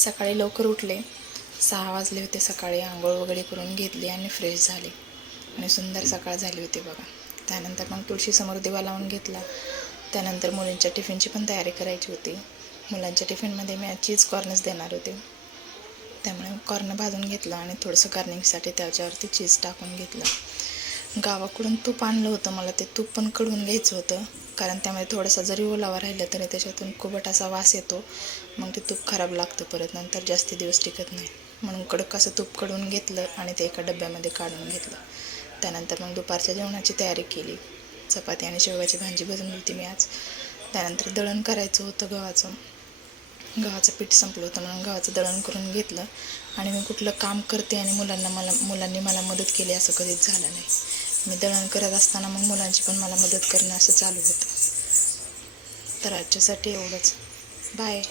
सकाळी लवकर उठले, 6 वाजले होते. सकाळी आंघोळ वगैरे करून घेतली आणि फ्रेश झाले आणि सुंदर सकाळ झाली होती बघा. त्यानंतर मग तुळशीसमोर दिवा लावून घेतला. त्यानंतर मुलींच्या टिफिनची पण तयारी करायची होती. मुलांच्या टिफिनमध्ये मी आज चीज कॉर्नच देणार होते, त्यामुळे कॉर्न भाजून घेतलं आणि थोडंसं गार्निंगसाठी त्याच्यावरती चीज टाकून घेतलं. गावाकडून तूप आणलं होतं, मला ते तूप पण कढून घ्यायचं होतं, कारण त्यामध्ये थोडासा जरी ओलावा राहिला तरी त्याच्यातून कोबट असा वास येतो. मग ते तूप खराब लागतं, परत नंतर जास्त दिवस टिकत नाही. म्हणून कडक असं तूप कढून घेतलं आणि ते एका डब्यामध्ये काढून घेतलं. त्यानंतर मग दुपारच्या जेवणाची तयारी केली. चपाती आणि शेवगाची भाजी बनवली होती मी आज. त्यानंतर दळण करायचं होतं गव्हाचं पीठ संपलं होतं, म्हणून गव्हाचं दळण करून घेतलं. आणि मी कुठलं काम करते आणि मुलांनी मला मदत केली असं कधीच झालं नाही. मी दळण करत असताना मग मुलांची पण मला मदत करणं असं चालू होतं. तर आजच्यासाठी एवढंच. बाय.